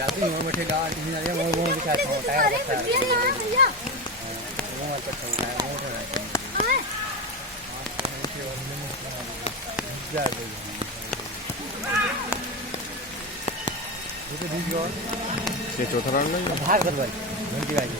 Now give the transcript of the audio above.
जाती हूँ मैं ठेला किसी ना वो दिखाता हूँ टायर बता भैया वो पर चलता है वो उठा जा रही ये तो बीच और ये चौथा राउंड नहीं है भाग बदल घंटी वाली